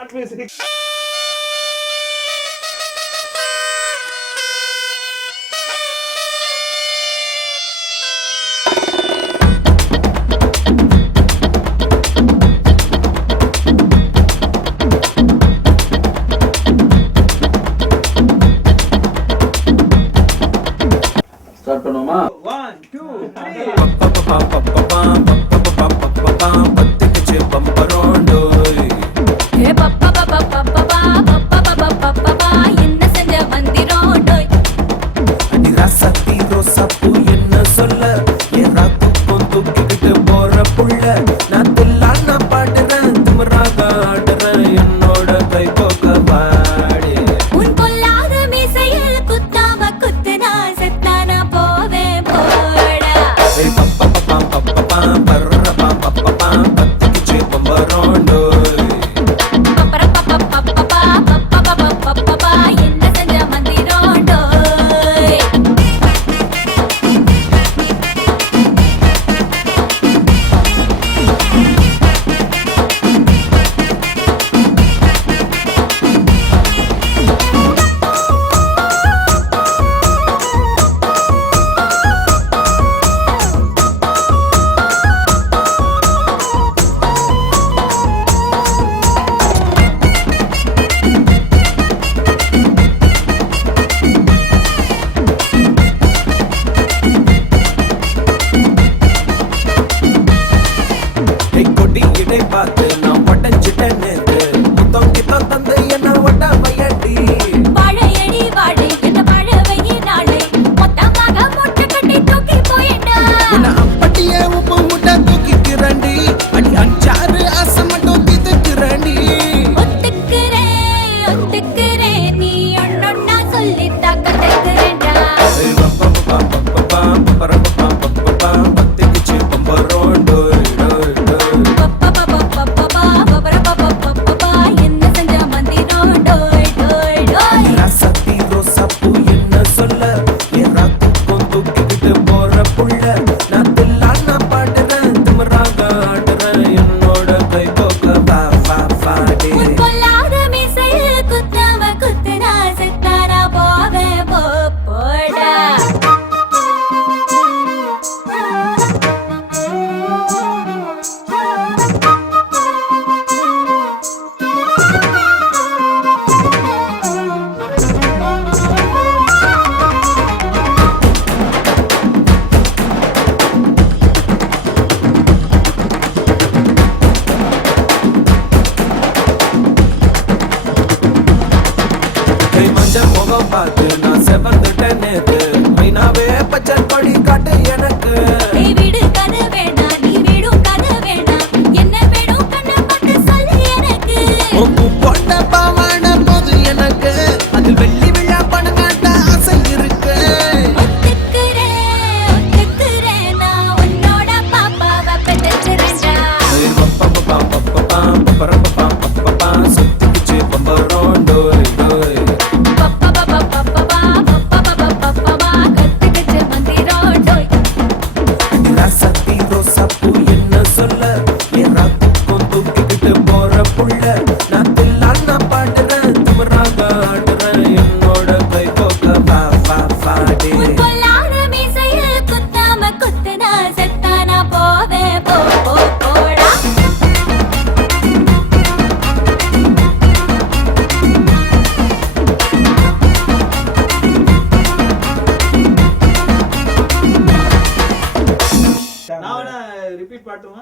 Start music. Start பண்ணுமா? 1, 2, 3. பத்திக்குச்சு பம்பரோண்டோய் ஏ பப்பா பப்பா பப்பா பப்பா பப்பா என்ன செஞ்ச மந்திரோண்டோய் அடி ராசாத்தி ரோசாப்பூ என்ன சொல்ல என் ராத்துக்கும் தூக்கிக்கிட்டு போற புள்ள நான் துல்லான பாடுறேன் திமிராக ஆடுறேன் என்னோட கை கோக்க பாடி உன் பொல்லாத மீசையில் குத்தாம குத்துனா செத்தானா போவே போடா பத்திக்குச்சு பம்பரோண்டோய் பப்பர பப்பா என்ன செஞ்ச மந்திரோண்டோய் கொடி இடை பார்த்து நான் உடஞ்சிட்டேன் நேத்து முத்தம் கித்தம் தந்து என்ன ஒட்ட மையட்டி வாழையடி வாழை என்ன வாழவையே நாளை மொத்தமாக மூட்டை கட்டி தூக்கி போயிட்டா உன்னை அப்பட்டியே உப்பு முட்டை தூக்கிக்கிறண்டி அடி அஞ்சாறு ஆசை மட்டும் தீத்துக்கிறண்டி ஒத்துக்கிறேன் நீ ஒன்னொன்னா சொல்லித்தா கத்துக்கிறேன்டா பத்திக்குச்சு பம்பரோண்டோய் பப்பா என்ன செஞ்ச மந்திரோண்டோய் டோய் டோய் ராசாத்தி ரோசாப்பூ என்ன சொல்ல என் ராத்துக்கும் தூக்கிக்கிட்டு போற புள்ள நான் தில்லான பாடுறேன் திமிராக ஆடுறேன் என்னோட கை கோக்க பாடி உன் பொல்லாத மீசையில் குத்தாம குத்துனா செத்தானா போவே போடா மஞ்சள் முகம் பார்த்து நான் செவந்துட்டேன் நேத்து மைனாவே பச்சை கொடி காட்டு எனக்கு நீ வீடு கதை வேணாம் நீ வீடும் கதை வேணாம் என்ன வேணும் கண்ணை பார்த்து சொல்லு எனக்கு உப்பு போட்ட பாவாட போது எனக்கு அது வெள்ளி விழா பணங்காட்ட ஆசை இருக்கு ஒத்துக்கிறேன் நான் உன்னோட பாப்பாவை பெற்றுறேன்டா சுத்திக்குச்சு பம்பரோண்டோய் பப்பா கத்துக்கிச்சு மந்திரோண்டோய் ராசாத்தி ரோசாப்பூ என்ன சொல்ல என் ராத்துக்கும் தூக்கிக்கிட்டு போற புள்ள நான் தில்லான பாடுறேன் திமிராக ஆடுறேன் என்னோட கை கோக்க பாடி உன் பொல்லாத மீசையில் குத்தாம குத்துனா செத்தானா போவே போடா நான் வேணா ரிப்பீட் பாட்டுமா?